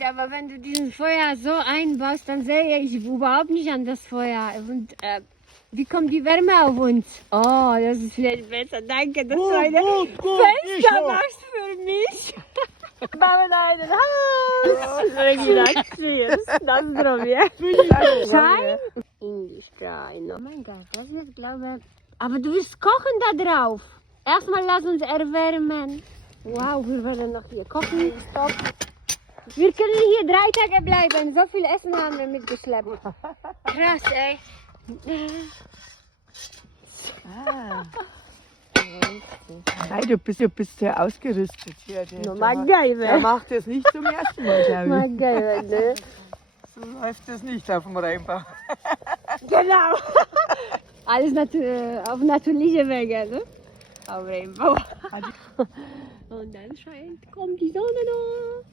Aber wenn du diesen Feuer so einbaust, dann sehe ich überhaupt nicht an das Feuer. Und wie kommt die Wärme auf uns? Oh, das ist vielleicht besser. Danke, dass du eine Fenster machst für mich. Mamy einen Haus. Cheers. Das zdrowie. Schein? English Schein. Oh mein Gott, das ist, glaube ich... Aber du willst kochen da drauf. Erstmal lass uns erwärmen. Wow, wir werden noch hier kochen. Stopp. Wir können hier 3 Tage bleiben. So viel Essen haben wir mitgeschleppt. Krass, ey. Nein, du bist ja ausgerüstet hier. No, MacGyver. Der macht das nicht zum ersten Mal, glaube MacGyver, ne? ich. So läuft das nicht auf dem Rheinbach. Genau. Alles auf natürliche Wege, ne? Auf Rainbow. Und dann kommt die Sonne noch.